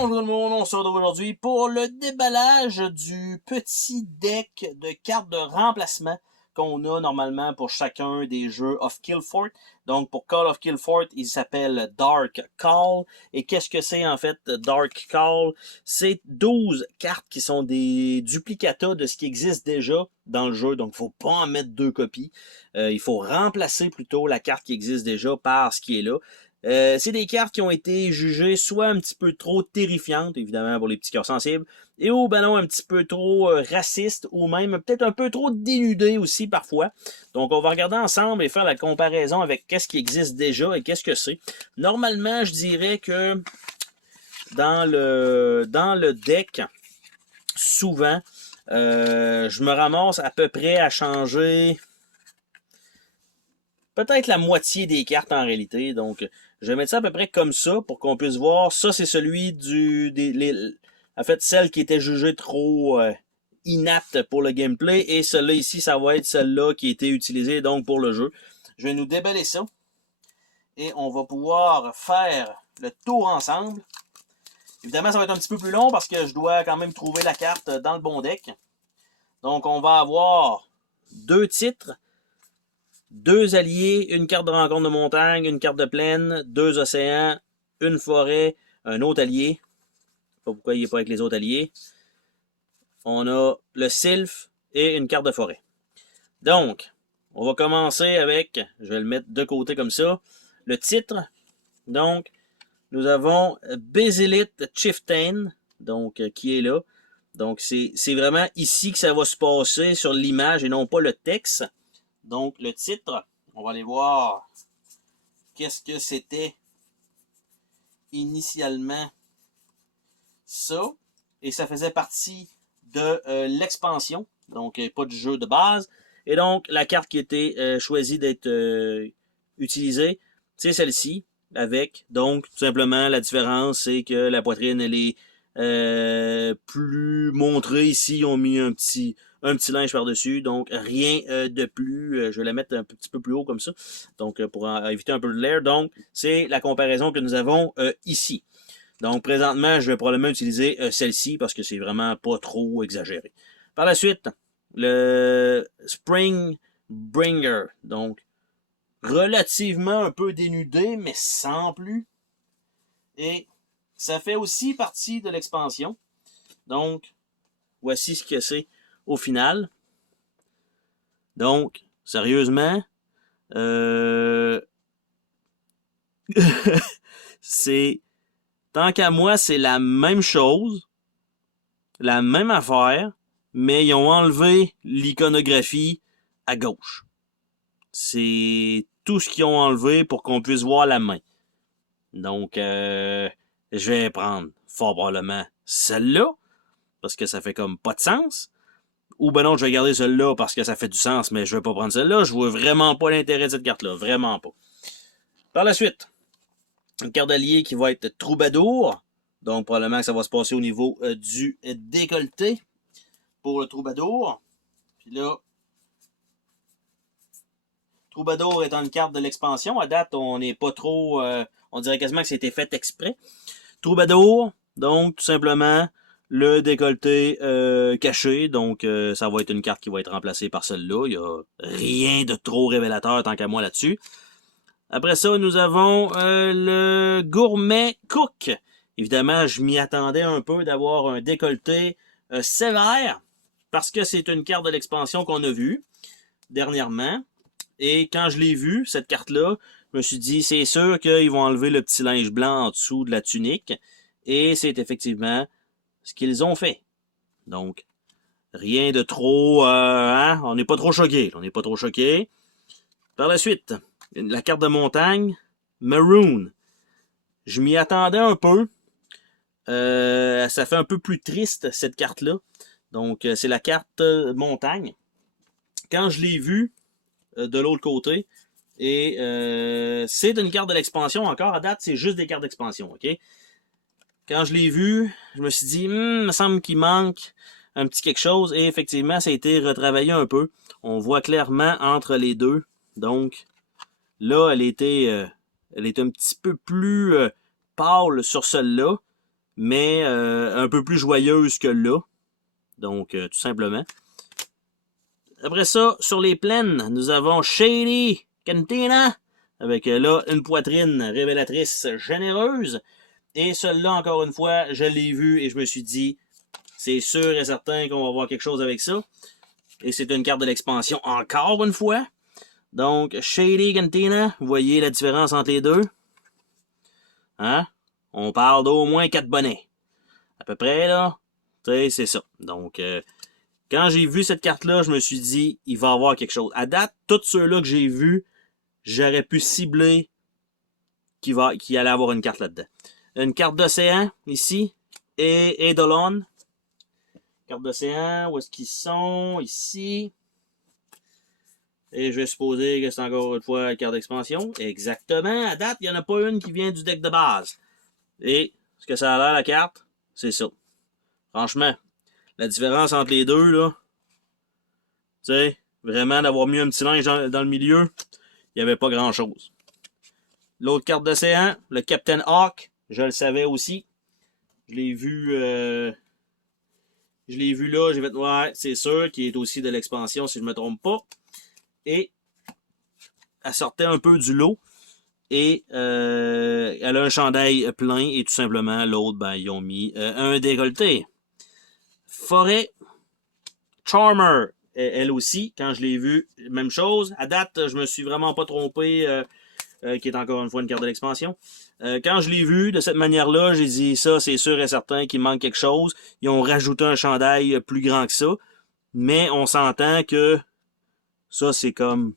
Bonjour tout le monde, on se retrouve aujourd'hui pour le déballage du petit deck de cartes de remplacement qu'on a normalement pour chacun des jeux of Killfort. Donc pour Call of Killfort, il s'appelle Dark Call. Et qu'est-ce que c'est en fait Dark Call? C'est 12 cartes qui sont des duplicata de ce qui existe déjà dans le jeu. Donc il ne faut pas en mettre deux copies. Il faut remplacer plutôt la carte qui existe déjà par ce qui est là. C'est des cartes qui ont été jugées soit un petit peu trop terrifiantes, évidemment pour les petits cœurs sensibles, et ou ben non, un petit peu trop racistes, ou même peut-être un peu trop dénudées aussi parfois. Donc on va regarder ensemble et faire la comparaison avec qu'est-ce qui existe déjà et qu'est-ce que c'est. Normalement, je dirais que dans le deck, souvent, je me ramasse à peu près à changer peut-être la moitié des cartes en réalité. Donc, je vais mettre ça à peu près comme ça pour qu'on puisse voir. Ça, c'est celui en fait, celle qui était jugée trop inapte pour le gameplay. Et celle-là ici, ça va être celle-là qui a été utilisée donc pour le jeu. Je vais nous déballer ça. Et on va pouvoir faire le tour ensemble. Évidemment, ça va être un petit peu plus long parce que je dois quand même trouver la carte dans le bon deck. Donc, on va avoir 2 titres. 2 alliés, une carte de rencontre de montagne, une carte de plaine, 2 océans, une forêt, un autre allié. Je sais pas pourquoi il n'est pas avec les autres alliés. On a le sylph et une carte de forêt. Donc, on va commencer avec, je vais le mettre de côté comme ça, le titre. Donc, nous avons Basilite Chieftain, donc qui est là. Donc, c'est vraiment ici que ça va se passer sur l'image et non pas le texte. Donc, le titre, on va aller voir qu'est-ce que c'était initialement ça. Et ça faisait partie de l'expansion, donc pas du jeu de base. Et donc, la carte qui était choisie d'être utilisée, c'est celle-ci, avec, donc, tout simplement, la différence, c'est que la poitrine, elle est plus montrée. Ici, ils ont mis un petit linge par-dessus, donc rien de plus. Je vais la mettre un petit peu plus haut comme ça, donc pour éviter un peu de l'air. Donc, c'est la comparaison que nous avons ici. Donc, présentement, je vais probablement utiliser celle-ci parce que c'est vraiment pas trop exagéré. Par la suite, le Spring Bringer. Donc, relativement un peu dénudé, mais sans plus. Et ça fait aussi partie de l'expansion. Donc, voici ce que c'est au final. Donc, sérieusement, c'est... Tant qu'à moi, c'est la même chose, la même affaire, mais ils ont enlevé l'iconographie à gauche. C'est tout ce qu'ils ont enlevé pour qu'on puisse voir la main. Donc, je vais prendre fort probablement celle-là, parce que ça fait comme pas de sens. Ou ben non, je vais garder celle-là parce que ça fait du sens, mais je vais pas prendre celle-là. Je vois vraiment pas l'intérêt de cette carte-là. Vraiment pas. Par la suite, une carte d'allié qui va être Troubadour. Donc, probablement que ça va se passer au niveau du décolleté pour le Troubadour. Puis là, Troubadour étant une carte de l'expansion. À date, on n'est pas trop... on dirait quasiment que c'était fait exprès. Troubadour, donc, tout simplement, le décolleté caché. Donc, ça va être une carte qui va être remplacée par celle-là. Il n'y a rien de trop révélateur tant qu'à moi là-dessus. Après ça, nous avons le Gourmet Cook. Évidemment, je m'y attendais un peu d'avoir un décolleté sévère parce que c'est une carte de l'expansion qu'on a vue dernièrement. Et quand je l'ai vue, cette carte-là, je me suis dit, c'est sûr qu'ils vont enlever le petit linge blanc en dessous de la tunique. Et c'est effectivement ce qu'ils ont fait. Donc, rien de trop... hein? On n'est pas trop choqué. On n'est pas trop choqué. Par la suite, la carte de montagne, Maroon. Je m'y attendais un peu. Ça fait un peu plus triste, cette carte-là. Donc, c'est la carte montagne. Quand je l'ai vue de l'autre côté, et c'est une carte de l'expansion encore. À date, c'est juste des cartes d'expansion, OK? Quand je l'ai vue, je me suis dit, il me semble qu'il manque un petit quelque chose. Et effectivement, ça a été retravaillé un peu. On voit clairement entre les deux. Donc, là, elle était un petit peu plus pâle sur celle-là. mais un peu plus joyeuse que là. Donc, tout simplement. Après ça, sur les plaines, nous avons Shady Cantina, avec là une poitrine révélatrice généreuse. Et celle-là, encore une fois, je l'ai vue et je me suis dit, c'est sûr et certain qu'on va voir quelque chose avec ça. Et c'est une carte de l'expansion encore une fois. Donc, Shady Cantina, vous voyez la différence entre les deux? Hein? On parle d'au moins 4 bonnets. À peu près, là. Tu sais, c'est ça. Donc, quand j'ai vu cette carte-là, je me suis dit, il va y avoir quelque chose. À date, tous ceux-là que j'ai vus, j'aurais pu cibler qu'il allait avoir une carte là-dedans. Une carte d'océan, ici, et Eidolon. Carte d'océan, où est-ce qu'ils sont? Ici. Et je vais supposer que c'est encore une fois la carte d'expansion. Exactement. À date, il n'y en a pas une qui vient du deck de base. Et ce que ça a l'air, la carte, c'est ça. Franchement, la différence entre les deux, là, tu sais, vraiment d'avoir mis un petit linge dans le milieu, il n'y avait pas grand-chose. L'autre carte d'océan, le Captain Hawk, je le savais aussi. Je l'ai vu là, j'ai fait, ouais, c'est sûr, qui est aussi de l'expansion, si je ne me trompe pas. Et elle sortait un peu du lot. Et elle a un chandail plein et tout simplement, l'autre, ben, ils ont mis un décolleté. Forêt Charmer, elle aussi, quand je l'ai vue, même chose. À date, je me suis vraiment pas trompé, qui est encore une fois une carte de l'expansion. Quand je l'ai vue de cette manière-là, j'ai dit ça, c'est sûr et certain qu'il manque quelque chose. Ils ont rajouté un chandail plus grand que ça. Mais on s'entend que ça, c'est comme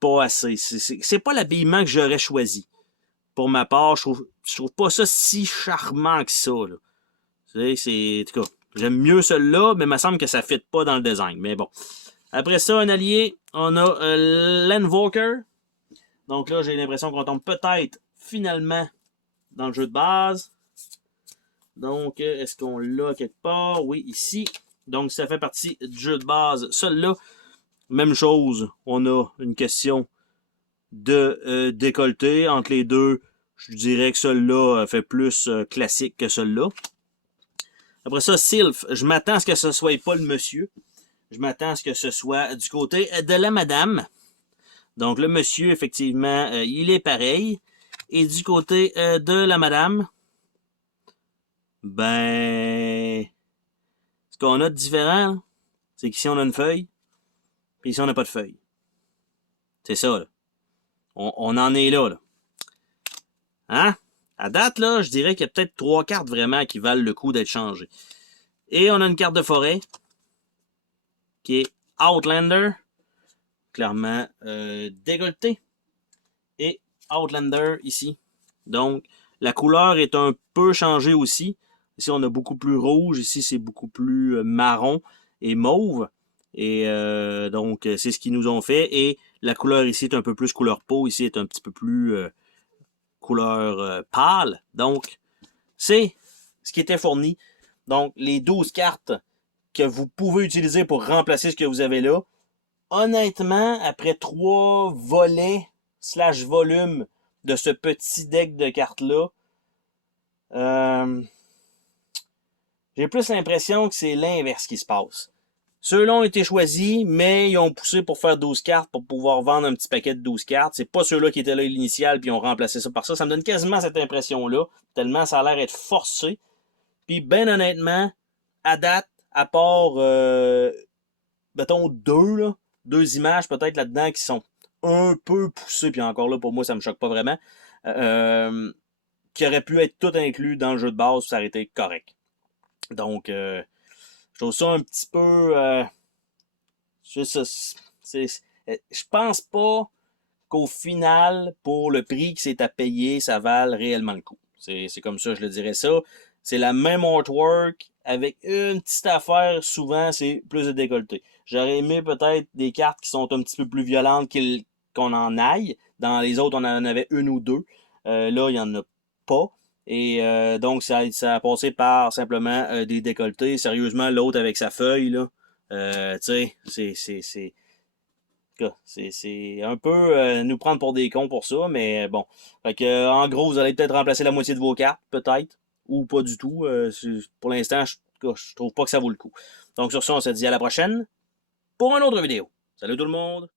pas assez. C'est pas l'habillement que j'aurais choisi. Pour ma part, je trouve pas ça si charmant que ça. Là. En tout cas, j'aime mieux celui-là, mais il me semble que ça ne fit pas dans le design. Mais bon. Après ça, un allié, on a Landwalker. Donc là, j'ai l'impression qu'on tombe peut-être finalement dans le jeu de base. Donc, est-ce qu'on l'a quelque part? Oui, ici. Donc, ça fait partie du jeu de base. Celui-là, même chose. On a une question de décolleté. Entre les deux, je dirais que celui-là fait plus classique que celui-là. Après ça, Sylph, je m'attends à ce que ce soit pas le monsieur. Je m'attends à ce que ce soit du côté de la madame. Donc, le monsieur, effectivement, il est pareil. Et du côté de la madame, ben, ce qu'on a de différent, c'est qu'ici, on a une feuille, puis ici, on n'a pas de feuille. C'est ça, là. On en est là, là. Hein? À date, là, je dirais qu'il y a peut-être 3 cartes vraiment qui valent le coup d'être changées. Et on a une carte de forêt, qui est Outlander, clairement décolleté. Et Outlander ici. Donc, la couleur est un peu changée aussi. Ici, on a beaucoup plus rouge. Ici, c'est beaucoup plus marron et mauve. Et donc, c'est ce qu'ils nous ont fait. Et la couleur ici est un peu plus couleur peau. Ici est un petit peu plus couleur pâle. Donc, c'est ce qui était fourni. Donc, les 12 cartes que vous pouvez utiliser pour remplacer ce que vous avez là. Honnêtement, après 3 volets / volumes de ce petit deck de cartes-là, j'ai plus l'impression que c'est l'inverse qui se passe. Ceux-là ont été choisis, mais ils ont poussé pour faire 12 cartes pour pouvoir vendre un petit paquet de 12 cartes. C'est pas ceux-là qui étaient là l'initial puis ils ont remplacé ça par ça. Ça me donne quasiment cette impression-là, tellement ça a l'air d'être forcé. Puis ben honnêtement, à date, à part mettons 2 images peut-être là-dedans qui sont un peu poussées, puis encore là, pour moi, ça me choque pas vraiment, qui auraient pu être tout inclus dans le jeu de base, ça aurait été correct. Donc, je trouve ça un petit peu... je pense pas qu'au final, pour le prix que c'est à payer, ça vale réellement le coup. C'est comme ça, je le dirais ça. C'est la même artwork, avec une petite affaire, souvent, c'est plus de décolleté. J'aurais aimé peut-être des cartes qui sont un petit peu plus violentes qu'on en aille. Dans les autres, on en avait une ou deux. Là, il n'y en a pas. Et donc, ça a passé par simplement des décolletés. Sérieusement, l'autre avec sa feuille, là, tu sais, c'est un peu nous prendre pour des cons pour ça, mais bon. Fait que, en gros, vous allez peut-être remplacer la moitié de vos cartes, peut-être. ou pas du tout. Pour l'instant, je trouve pas que ça vaut le coup. Donc sur ça, on se dit à la prochaine pour une autre vidéo. Salut tout le monde!